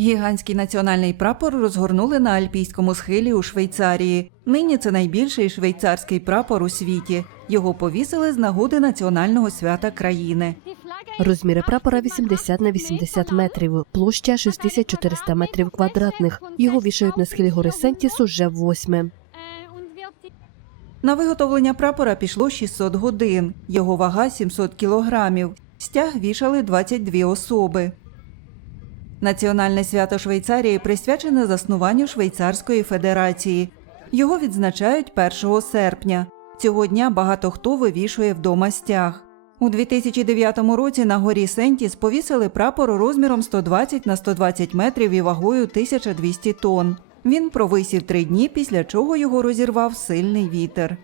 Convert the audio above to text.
Гігантський національний прапор розгорнули на альпійському схилі у Швейцарії. Нині це найбільший швейцарський прапор у світі. Його повісили з нагоди національного свята країни. Розміри прапора 80 на 80 метрів, площа 6400 метрів квадратних. Його вішають на схилі гори Сентіс уже восьме. На виготовлення прапора пішло 600 годин. Його вага 700 кілограмів. Стяг вішали 22 особи. Національне свято Швейцарії присвячене заснуванню Швейцарської федерації. Його відзначають 1 серпня. Цього дня багато хто вивішує вдома стяг. У 2009 році на горі Сентіс повісили прапор розміром 120 на 120 метрів і вагою 1200 тонн. Він провисів три дні, після чого його розірвав сильний вітер.